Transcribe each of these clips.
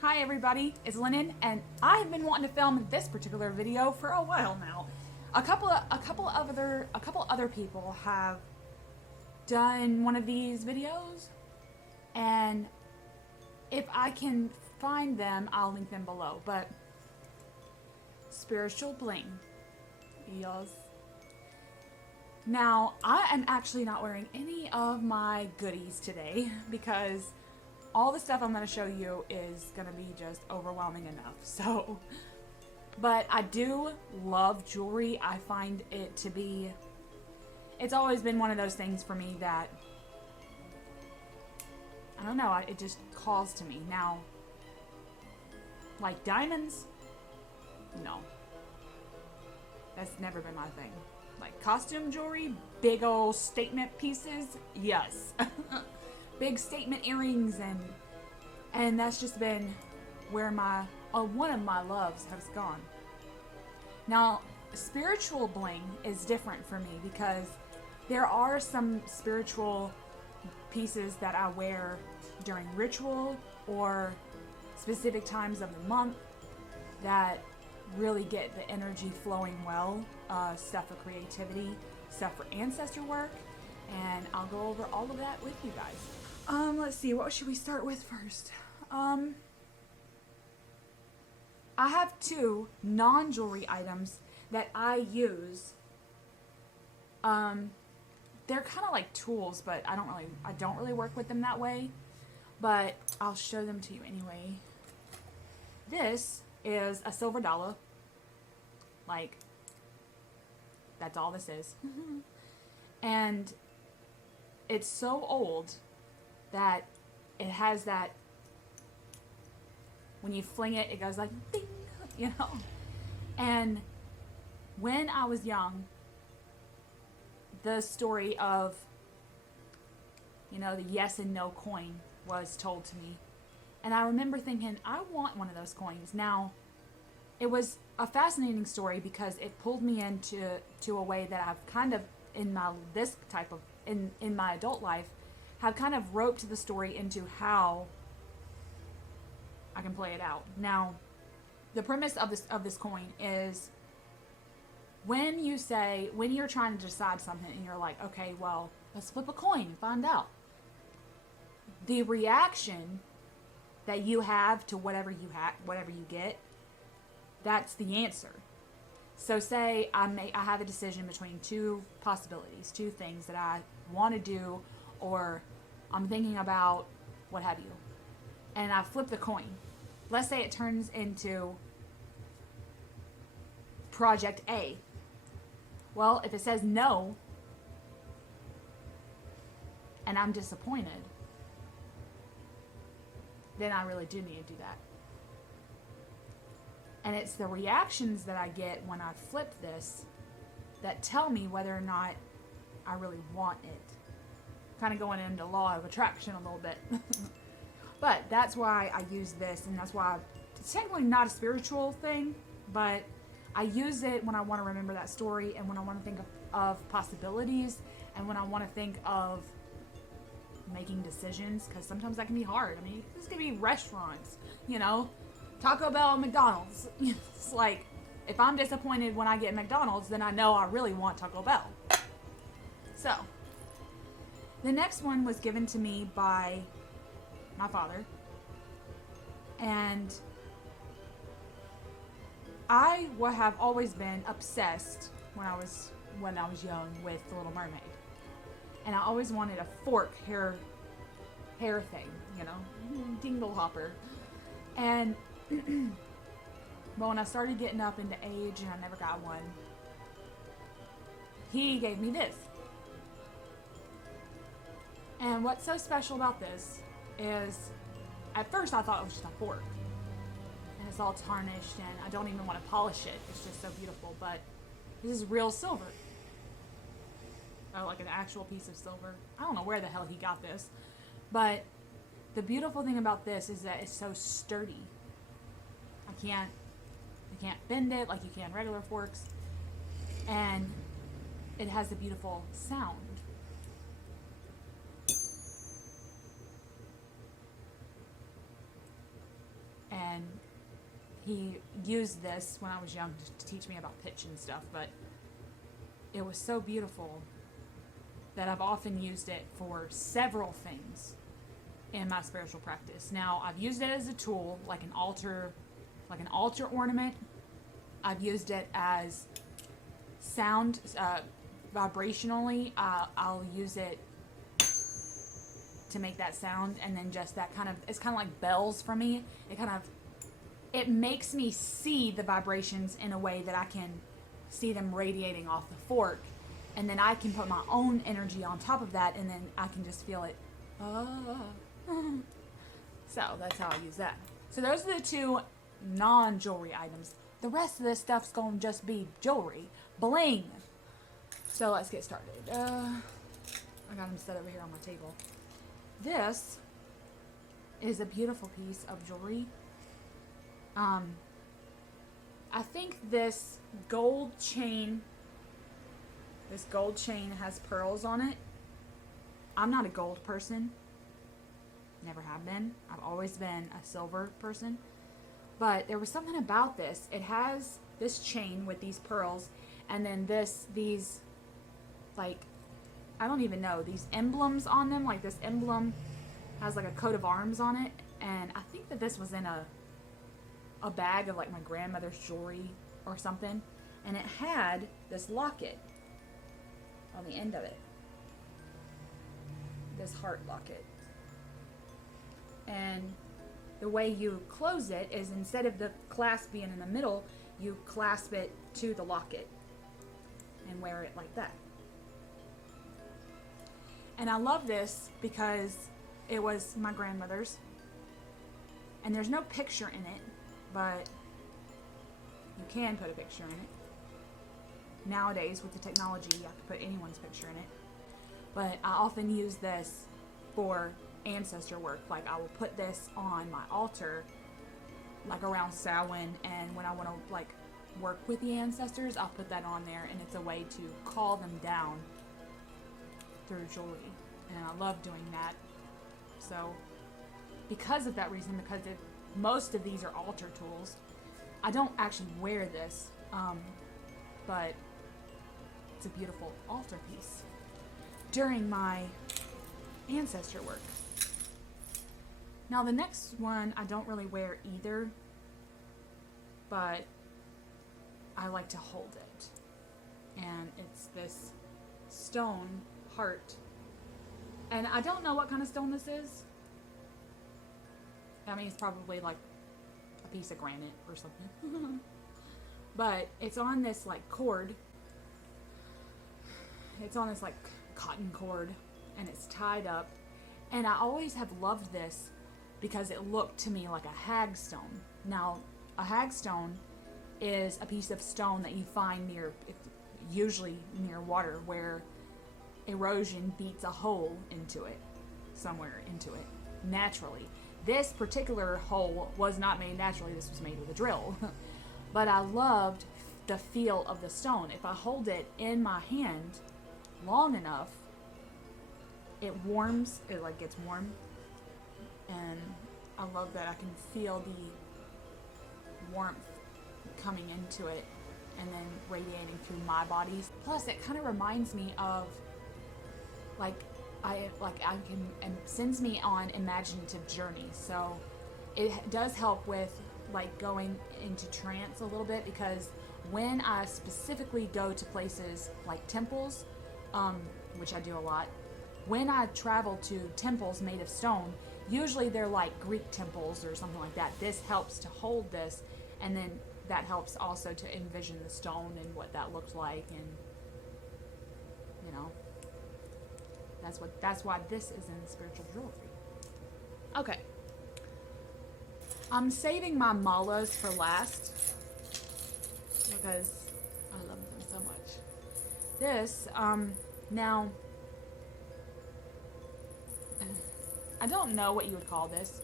Hi everybody, it's Lennon, and I have been wanting to film this particular video for a while now. A couple other people have done one of these videos, and if I can find them, I'll link them below. But spiritual bling, yes. Now I am actually not wearing any of my goodies today because all the stuff I'm going to show you is going to be just overwhelming enough. So, but I do love jewelry. I find it to be, it's always been one of those things for me that, I don't know, it just calls to me. Now, like diamonds, no. That's never been my thing. Like costume jewelry, big old statement pieces, yes. Big statement earrings, and that's just been where one of my loves has gone. Now, spiritual bling is different for me because there are some spiritual pieces that I wear during ritual or specific times of the month that really get the energy flowing well. Stuff for creativity, stuff for ancestor work, and I'll go over all of that with you guys. Let's see, what should we start with first? I have two non-jewelry items that I use. They're kind of like tools, but I don't really work with them that way, but I'll show them to you anyway. This is a silver dollar. Like, that's all this is. And it's so old that it has that, when you fling it, it goes like ding, you know. And when I was young, the story of, you know, the yes and no coin was told to me, and I remember thinking, I want one of those coins. Now, it was a fascinating story because it pulled me into a way that I've kind of in my adult life have kind of roped the story into how I can play it out. Now, the premise of this coin is when you're trying to decide something and you're like, okay, well, let's flip a coin and find out. The reaction that you have to whatever you get, that's the answer. So say I have a decision between two possibilities, two things that I want to do, or I'm thinking about what have you, and I flip the coin. Let's say it turns into project A. Well, if it says no, and I'm disappointed, then I really do need to do that. And it's the reactions that I get when I flip this that tell me whether or not I really want it. Kind of going into law of attraction a little bit. But that's why I use this, and that's why it's technically not a spiritual thing, but I use it when I want to remember that story, and when I want to think of possibilities, and when I want to think of making decisions, because sometimes that can be hard. I mean, this could be restaurants, you know, Taco Bell and McDonald's. It's like, if I'm disappointed when I get McDonald's, then I know I really want Taco Bell. So, the next one was given to me by my father, and I have always been obsessed when I was young with The Little Mermaid, and I always wanted a fork hair thing, you know, dingle hopper. And but when I started getting up into age and I never got one, he gave me this. And what's so special about this is, at first I thought it was just a fork. And it's all tarnished and I don't even want to polish it. It's just so beautiful. But this is real silver. Oh, like an actual piece of silver. I don't know where the hell he got this. But the beautiful thing about this is that it's so sturdy. I can't bend it like you can regular forks. And it has a beautiful sound. and he used this when I was young to teach me about pitch and stuff, but it was so beautiful that I've often used it for several things in my spiritual practice. Now, I've used it as a tool, like an altar ornament. I've used it as sound, vibrationally. I'll use it to make that sound, and then just that kind of, it's kind of like bells for me. It makes me see the vibrations in a way that I can see them radiating off the fork, and then I can put my own energy on top of that, and then I can just feel it. So that's how I use that. So those are the two non-jewelry items. The rest of this stuff's gonna just be jewelry, bling. So let's get started. I got them set over here on my table. This is a beautiful piece of jewelry. I think this gold chain has pearls on it. I'm not a gold person. Never have been. I've always been a silver person. But there was something about this. It has this chain with these pearls, and then these, like, I don't even know, these emblems on them. Like, this emblem has like a coat of arms on it, and I think that this was in a bag of like my grandmother's jewelry or something, and it had this locket on the end of it, this heart locket. And the way you close it is, instead of the clasp being in the middle, you clasp it to the locket and wear it like that. And I love this because it was my grandmother's, and there's no picture in it, but you can put a picture in it. Nowadays, with the technology, you have to put anyone's picture in it. But I often use this for ancestor work. Like, I will put this on my altar, like around Samhain, and when I want to like work with the ancestors, I'll put that on there, and it's a way to call them down through jewelry. And I love doing that. So because of that reason, because most of these are altar tools, I don't actually wear this, but it's a beautiful altar piece during my ancestor work. Now the next one I don't really wear either, but I like to hold it. And it's this stone heart. And I don't know what kind of stone this is. I mean, it's probably like a piece of granite or something. But it's on this like cord. It's on this like cotton cord, and it's tied up. And I always have loved this because it looked to me like a hagstone. Now, a hagstone is a piece of stone that you find usually near water, where erosion beats a hole into it, somewhere into it, naturally. This particular hole was not made naturally, this was made with a drill. But I loved the feel of the stone. If I hold it in my hand long enough, it warms, it like gets warm. And I love that I can feel the warmth coming into it and then radiating through my body. Plus, it kind of reminds me of and sends me on imaginative journeys. So it does help with like going into trance a little bit, because when I specifically go to places like temples, which I do a lot, when I travel to temples made of stone, usually they're like Greek temples or something like that. This helps to hold this, and then that helps also to envision the stone and what that looks like, and you know, that's why this is in spiritual jewelry. Okay. I'm saving my malas for last because I love them so much. This, now, I don't know what you would call this,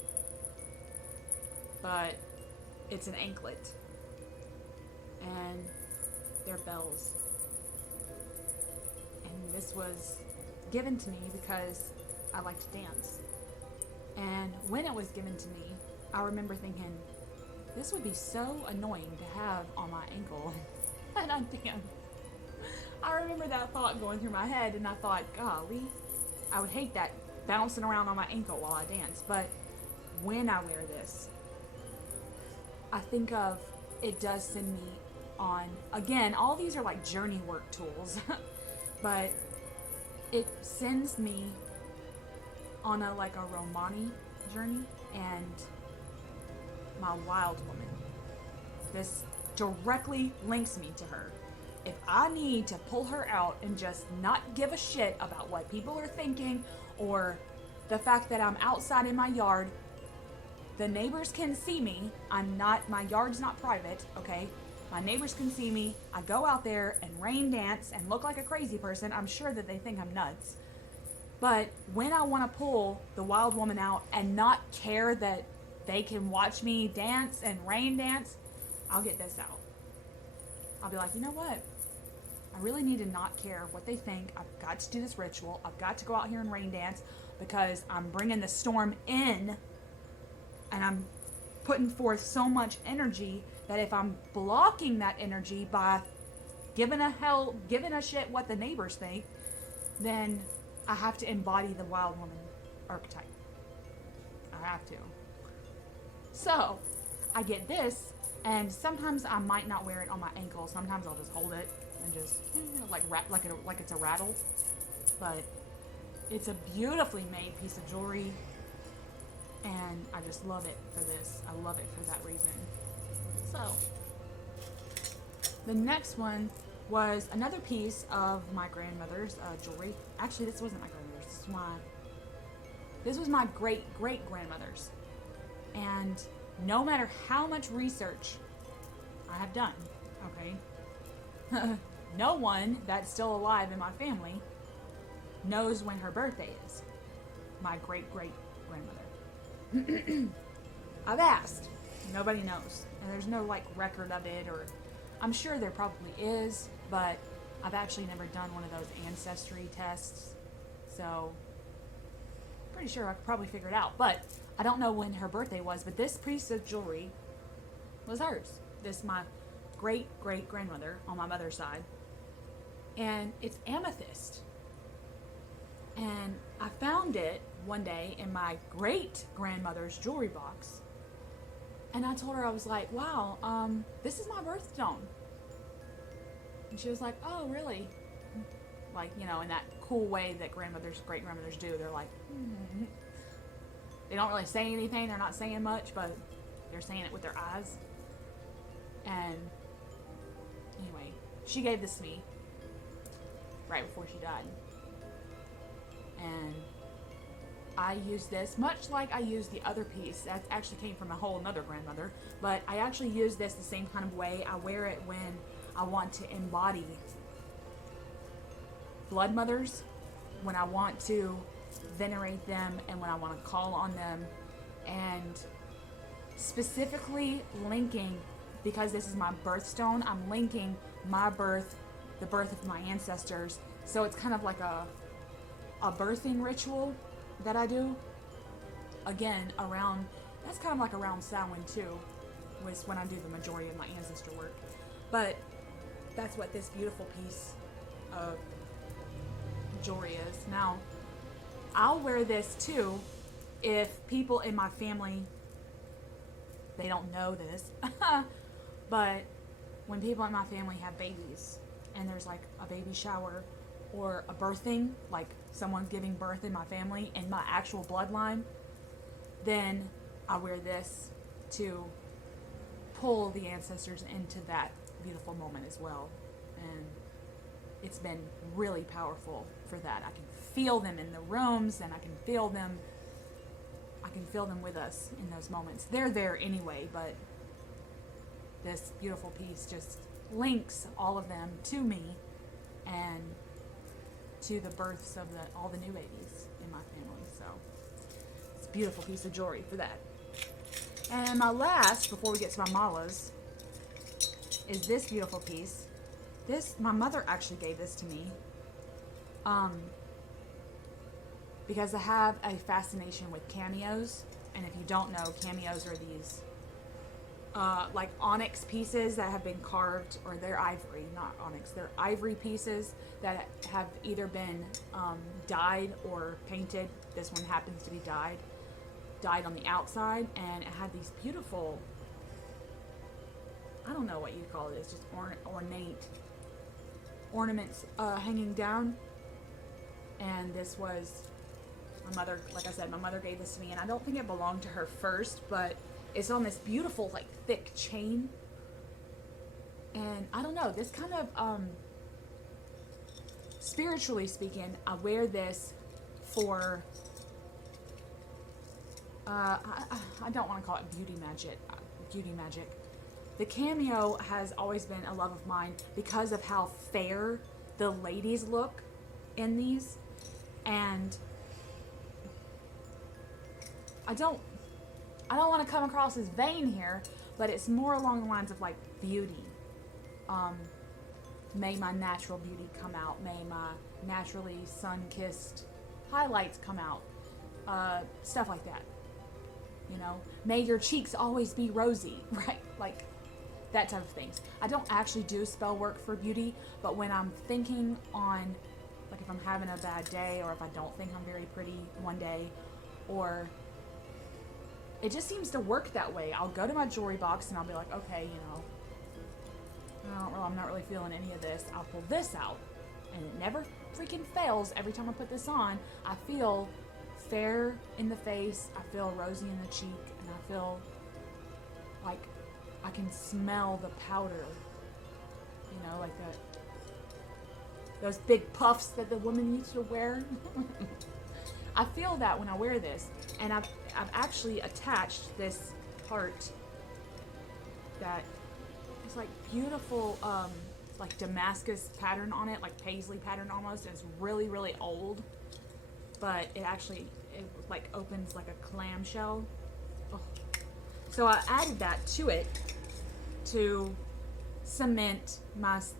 but it's an anklet, and they're bells. And this was given to me because I like to dance. And when it was given to me, I remember thinking, this would be so annoying to have on my ankle. And I remember that thought going through my head, and I thought, golly, I would hate that bouncing around on my ankle while I dance. But when I wear this, I think of, it does send me on, again, all these are like journey work tools, but it sends me on a Romani journey, and my wild woman. This directly links me to her. If I need to pull her out and just not give a shit about what people are thinking, or the fact that I'm outside in my yard, the neighbors can see me. My yard's not private, okay? My neighbors can see me. I go out there and rain dance and look like a crazy person. I'm sure that they think I'm nuts. But when I want to pull the wild woman out and not care that they can watch me dance and rain dance, I'll get this out. I'll be like, you know what? I really need to not care what they think. I've got to do this ritual. I've got to go out here and rain dance because I'm bringing the storm in, and I'm putting forth so much energy that if I'm blocking that energy by giving a shit what the neighbors think, then I have to embody the wild woman archetype. I have to. So I get this, and sometimes I might not wear it on my ankle. Sometimes I'll just hold it and just like it's a rattle. But it's a beautifully made piece of jewelry, and I just love it for this. I love it for that reason. So the next one was another piece of my grandmother's jewelry. Actually, this wasn't my grandmother's. This was my great grandmother's. And no matter how much research I have done, okay, no one that's still alive in my family knows when her birthday is. My great grandmother. I've asked. Nobody knows. And there's no record of it, or I'm sure there probably is, but I've actually never done one of those ancestry tests. So pretty sure I could probably figure it out. But I don't know when her birthday was, but this piece of jewelry was hers. This my great grandmother on my mother's side. And it's amethyst. And I found it one day in my great grandmother's jewelry box. And I told her, I was like, wow, this is my birthstone. And she was like, oh, really? In that cool way that great grandmothers do. They're like, mm-hmm. They don't really say anything. They're not saying much, but they're saying it with their eyes. And anyway, she gave this to me right before she died. And I use this much like I used the other piece. That actually came from a whole another grandmother. But I actually use this the same kind of way. I wear it when I want to embody blood mothers, when I want to venerate them, and when I want to call on them. And specifically linking, because this is my birthstone, I'm linking my birth, the birth of my ancestors. So it's kind of like a birthing ritual that I do. Again, that's kind of like around Samhain too, was when I do the majority of my ancestor work. But that's what this beautiful piece of jewelry is. Now, I'll wear this too if people in my family, they don't know this, but when people in my family have babies and there's a baby shower or a birthing, someone's giving birth in my family, in my actual bloodline, then I wear this to pull the ancestors into that beautiful moment as well. And it's been really powerful for that. I can feel them in the rooms, and I can feel them with us in those moments. They're there anyway, but this beautiful piece just links all of them to me and to the births of all the new babies in my family. So it's a beautiful piece of jewelry for that. And my last, before we get to my malas, is this beautiful piece. My mother actually gave this to me because I have a fascination with cameos. And if you don't know, cameos are these like onyx pieces that have been carved, or they're ivory, not onyx, they're ivory pieces that have either been dyed or painted. This one happens to be dyed on the outside, and it had these beautiful, I don't know what you'd call it, it's just ornate ornaments hanging down. And this was, my mother, like I said, my mother gave this to me, and I don't think it belonged to her first, but it's on this beautiful, like, thick chain. And I don't know, this kind of, spiritually speaking, I wear this for, I don't want to call it beauty magic. The Cameo has always been a love of mine because of how fair the ladies look in these. And I don't want to come across as vain here, but it's more along the lines of like beauty. May my natural beauty come out. May my naturally sun-kissed highlights come out. Stuff like that. You know, may your cheeks always be rosy, right? Like that type of things. I don't actually do spell work for beauty, but when I'm thinking on, like if I'm having a bad day, or if I don't think I'm very pretty one day, or it just seems to work that way. I'll go to my jewelry box and I'll be like, okay, you know, I'm not really feeling any of this. I'll pull this out, and it never freaking fails. Every time I put this on, I feel fair in the face, I feel rosy in the cheek, and I feel like I can smell the powder, you know, like those big puffs that the women used to wear. I feel that when I wear this, and I've actually attached this part that is like beautiful, like Damascus pattern on it, like paisley pattern almost. And it's really, really old, but it like opens like a clamshell. Oh. So I added that to it to cement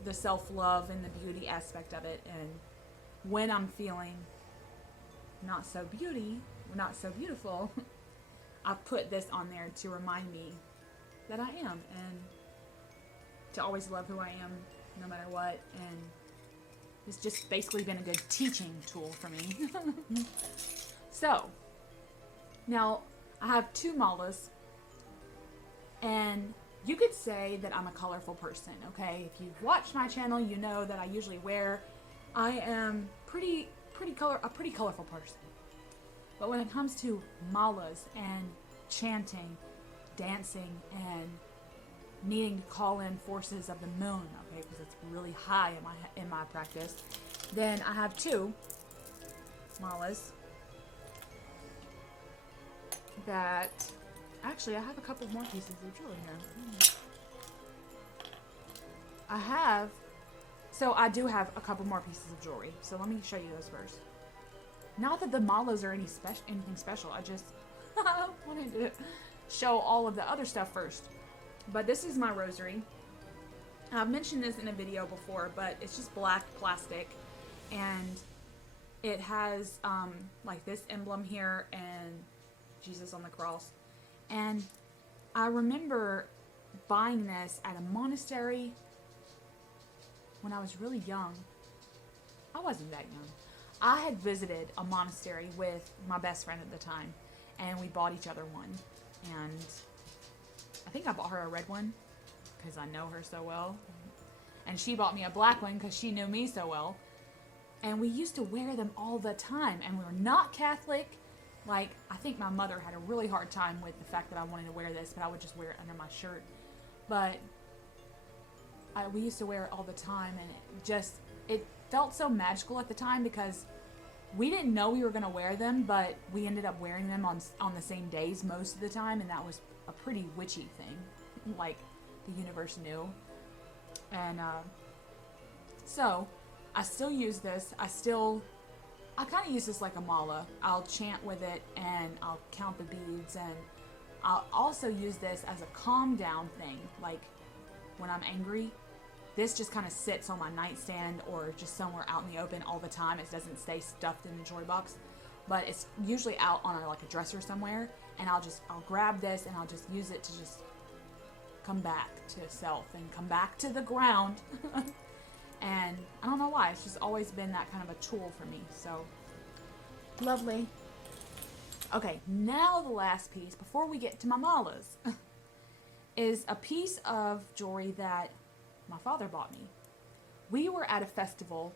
the self-love and the beauty aspect of it. And when I'm feeling not so beautiful, I put this on there to remind me that I am, and to always love who I am no matter what. And it's just basically been a good teaching tool for me. So now I have two malas, and you could say that I'm a colorful person, okay? If you've watched my channel, you know that I usually I am a pretty colorful person. But when it comes to malas and chanting, dancing, and needing to call in forces of the moon, okay, because it's really high in my practice, then I have two malas that actually I have a couple more pieces of jewelry here. I do have a couple more pieces of jewelry, so let me show you those first. Not that the malas are anything special, I just wanted to show all of the other stuff first. But this is my rosary. I've mentioned this in a video before, but it's just black plastic, and it has like this emblem here and Jesus on the cross. And I remember buying this at a monastery when I was really young. I wasn't that young. I had visited a monastery with my best friend at the time, and we bought each other one. And I think I bought her a red one because I know her so well. And she bought me a black one because she knew me so well. And we used to wear them all the time. And we were not Catholic. Like, I think my mother had a really hard time with the fact that I wanted to wear this, but I would just wear it under my shirt. But we used to wear it all the time, and it felt so magical at the time because we didn't know we were going to wear them, but we ended up wearing them on the same days most of the time, and that was a pretty witchy thing. Like, the universe knew. And so I still use this. I kind of use this like a mala. I'll chant with it, and I'll count the beads, and I'll also use this as a calm down thing. Like when I'm angry, this just kind of sits on my nightstand or just somewhere out in the open all the time. It doesn't stay stuffed in the jewelry box, but it's usually out on like a dresser somewhere, and I'll grab this and I'll just use it to just come back to self and come back to the ground. And I don't know why, it's just always been that kind of a tool for me. So lovely. Okay, now the last piece before we get to my malas is a piece of jewelry that my father bought me. We were at a festival.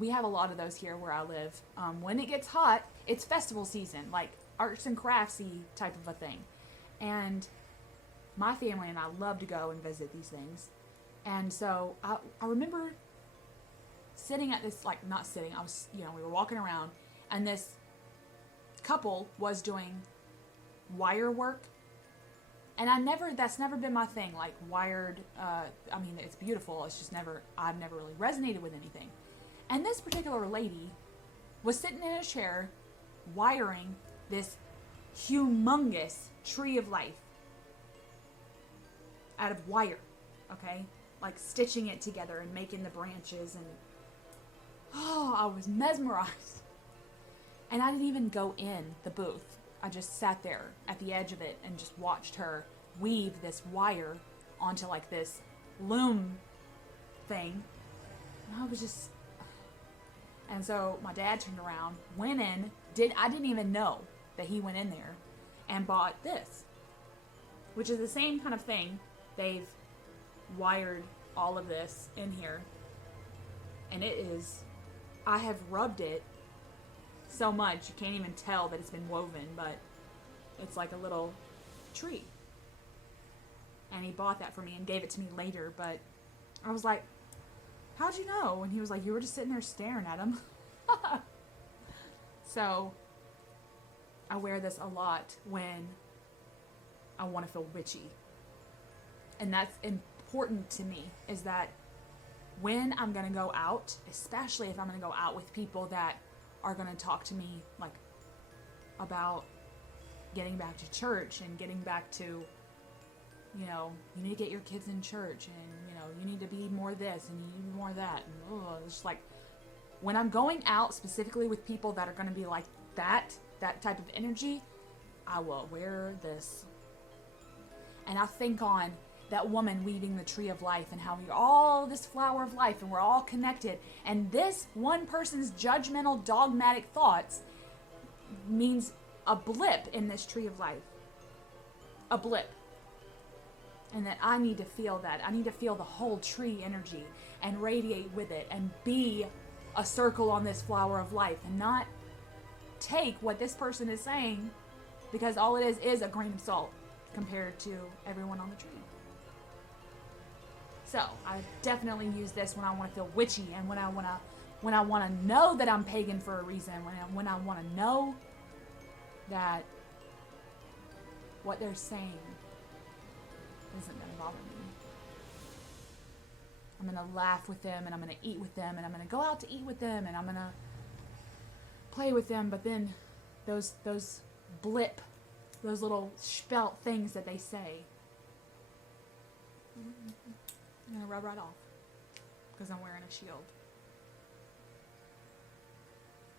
We have a lot of those here where I live. When it gets hot, it's festival season, like arts and craftsy type of a thing. And my family and I love to go and visit these things. And so I remember sitting at this, like not sitting, I was, we were walking around and this couple was doing wire work. And that's never been my thing, like wired, I mean, it's beautiful, it's just I've never really resonated with anything. And this particular lady was sitting in a chair wiring this humongous tree of life out of wire, okay? Like stitching it together and making the branches, and I was mesmerized. And I didn't even go in the booth. I just sat there at the edge of it and just watched her weave this wire onto like this loom thing. And I was just... And so my dad turned around, went in, I didn't even know that he went in there and bought this, which is the same kind of thing. They've wired all of this in here, and I have rubbed it so much you can't even tell that it's been woven, but it's like a little tree. And he bought that for me and gave it to me later, but I was like, how'd you know? And he was like, you were just sitting there staring at him. So I wear this a lot when I want to feel witchy. And that's important to me, is that when I'm going to go out, especially if I'm going to go out with people that are going to talk to me like about getting back to church and getting back to, you need to get your kids in church, and, you need to be more this and you need to be more that. And it's just like, when I'm going out specifically with people that are going to be like that type of energy, I will wear this. And I think on that woman weaving the tree of life and how we're all this flower of life and we're all connected. And this one person's judgmental, dogmatic thoughts means a blip in this tree of life. A blip. And that I need to feel that. I need to feel the whole tree energy and radiate with it and be a circle on this flower of life and not take what this person is saying, because all it is a grain of salt compared to everyone on the tree. So I definitely use this when I want to feel witchy and when I want to know that I'm pagan for a reason, when I want to know that what they're saying isn't going to bother me. I'm going to laugh with them, and I'm going to eat with them, and I'm going to go out to eat with them, and I'm going to play with them, but then those little spelt things that they say, I'm going to rub right off because I'm wearing a shield.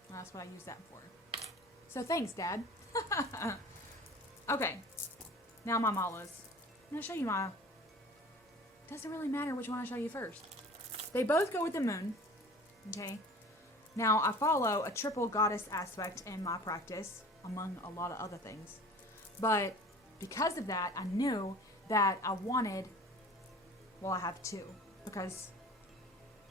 And that's what I use that for. So thanks, Dad. Okay, now my malas. I'm going to show you my... Doesn't really matter which one I show you first. They both go with the moon. Okay. Now, I follow a triple goddess aspect in my practice, among a lot of other things. But because of that, I knew that I wanted... Well, I have two. Because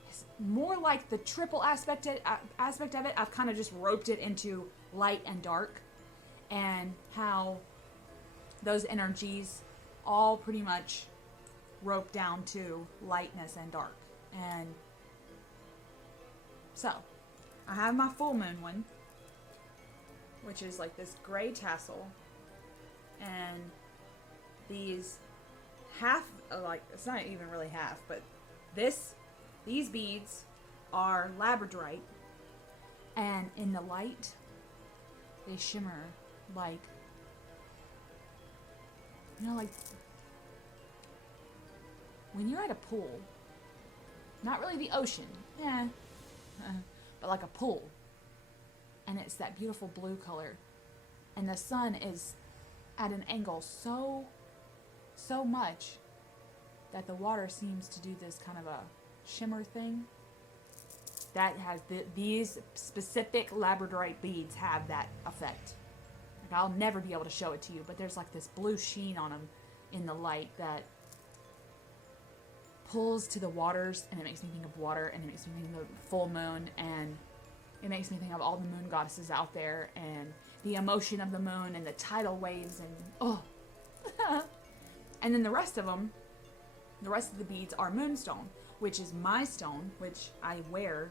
it's more like the triple aspect of it. I've kind of just roped it into light and dark. And how those energies all pretty much rope down to lightness and dark. And so I have my full moon one, which is like this gray tassel, and these it's not even really half, but these beads are labradorite, and in the light they shimmer like, like when you're at a pool, not really the ocean, but like a pool, and it's that beautiful blue color, and the sun is at an angle so so much that the water seems to do this kind of a shimmer thing. That has these specific labradorite beads have that effect. Like, I'll never be able to show it to you, but there's like this blue sheen on them in the light that pulls to the waters, and it makes me think of water, and it makes me think of the full moon, and it makes me think of all the moon goddesses out there, and the emotion of the moon, and the tidal waves, and oh. And then the rest of them, the rest of the beads are moonstone, which is my stone, which I wear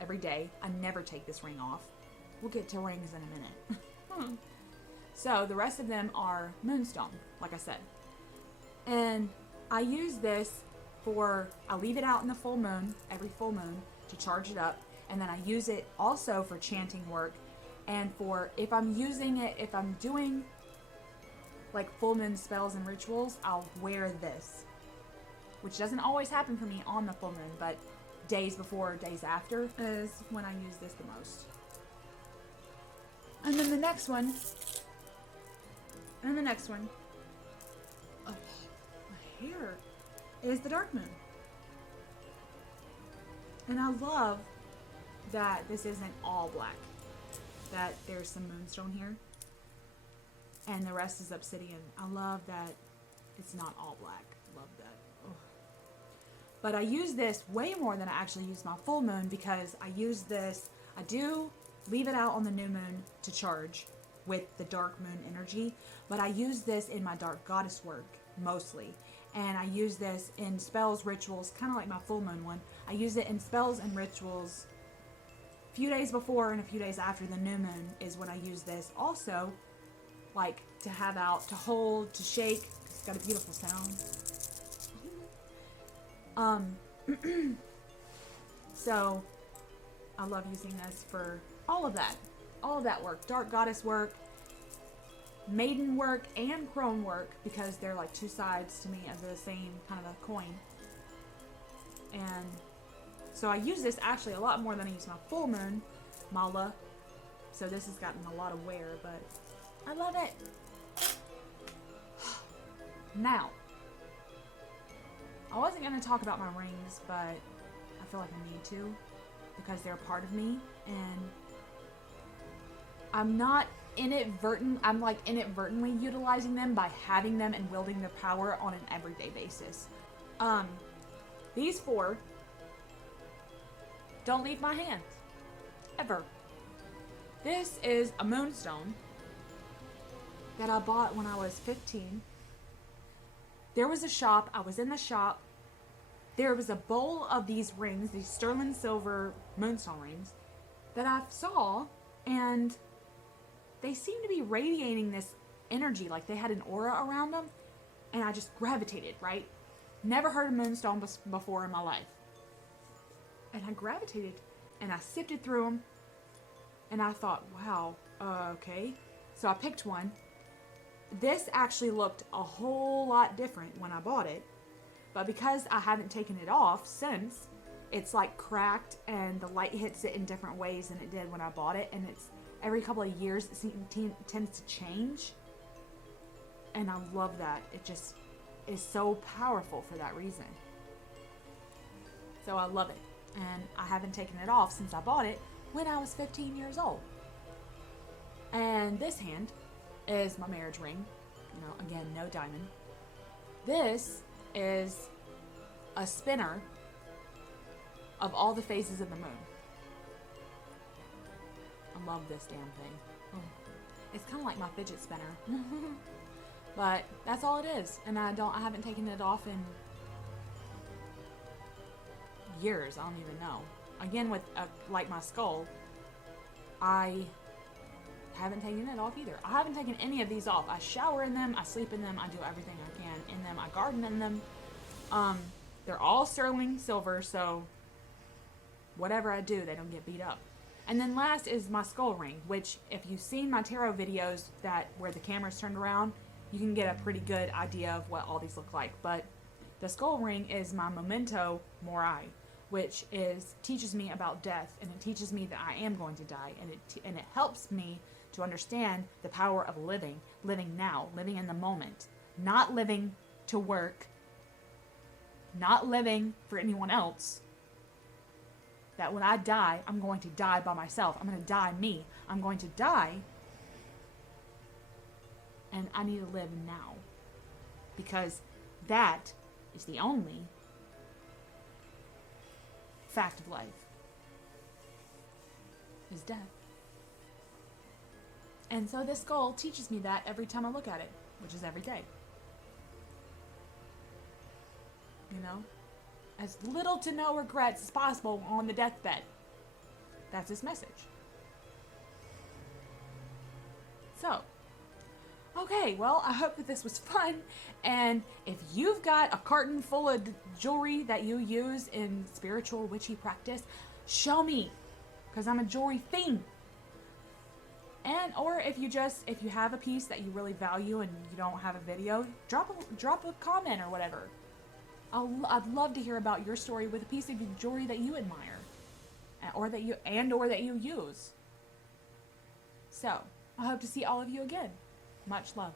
every day. I never take this ring off. We'll get to rings in a minute. So the rest of them are moonstone, like I said. And I use this for, I leave it out in the full moon, every full moon, to charge it up. And then I use it also for chanting work. And for, if I'm using it, if I'm doing like full moon spells and rituals, I'll wear this. Which doesn't always happen for me on the full moon, but days before, days after is when I use this the most. And then the next one, oh, my hair, is the dark moon. And I love that this isn't all black, that there's some moonstone here, and the rest is obsidian. I love that it's not all black. Love that. But I use this way more than I actually use my full moon, because I use this, I do leave it out on the new moon to charge with the dark moon energy, but I use this in my dark goddess work mostly. And I use this in spells, rituals, kind of like my full moon one. I use it in spells and rituals a few days before and a few days after the new moon is when I use this. Also, like to have out, to hold, to shake. It's got a beautiful sound. So I love using this for all of that work, dark goddess work, maiden work, and crone work, because they're like two sides to me of the same kind of a coin. And so I use this actually a lot more than I use my full moon mala. So this has gotten a lot of wear, but I love it. Now, I wasn't going to talk about my rings, but I feel like I need to, because they're a part of me, and I'm like inadvertently utilizing them by having them and wielding their power on an everyday basis. These four don't leave my hands, ever. This is a moonstone that I bought when I was 15. There was a shop, I was in the shop, there was a bowl of these rings, these sterling silver moonstone rings, that I saw, and they seemed to be radiating this energy, like they had an aura around them, and I just gravitated, right? Never heard of moonstone before in my life. And I gravitated, and I sifted through them, and I thought, wow, okay. So I picked one. This actually looked a whole lot different when I bought it, but because I haven't taken it off since, it's like cracked and the light hits it in different ways than it did when I bought it, and it's every couple of years it tends to change, and I love that. It just is so powerful for that reason. So I love it, and I haven't taken it off since I bought it when I was 15 years old. And this hand is my marriage ring. You know, again, no diamond. This is a spinner of all the phases of the moon. I love this damn thing. Oh. It's kind of like my fidget spinner. But that's all it is. And I haven't taken it off in years. I don't even know. Again, with like my skull, I haven't taken it off either. I haven't taken any of these off. I shower in them, I sleep in them, I do everything I can in them, I garden in them. They're all sterling silver, so whatever I do, they don't get beat up. And then last is my skull ring, which if you've seen my tarot videos where the camera's turned around, you can get a pretty good idea of what all these look like. But the skull ring is my memento mori, which teaches me about death, and it teaches me that I am going to die, and it helps me to understand the power of living now, living in the moment, not living to work, not living for anyone else, that when I die, I'm going to die by myself. I'm going to die me. I'm going to die, and I need to live now. Because that is the only fact of life, is death. And so this skull teaches me that every time I look at it, which is every day. You know? As little to no regrets as possible on the deathbed. That's his message. So, okay, well, I hope that this was fun. And if you've got a carton full of jewelry that you use in spiritual witchy practice, show me, because I'm a jewelry fiend. And or if you have a piece that you really value and you don't have a video, drop a comment or whatever. I'd love to hear about your story with a piece of jewelry that you admire, or that you use. So I hope to see all of you again. Much love.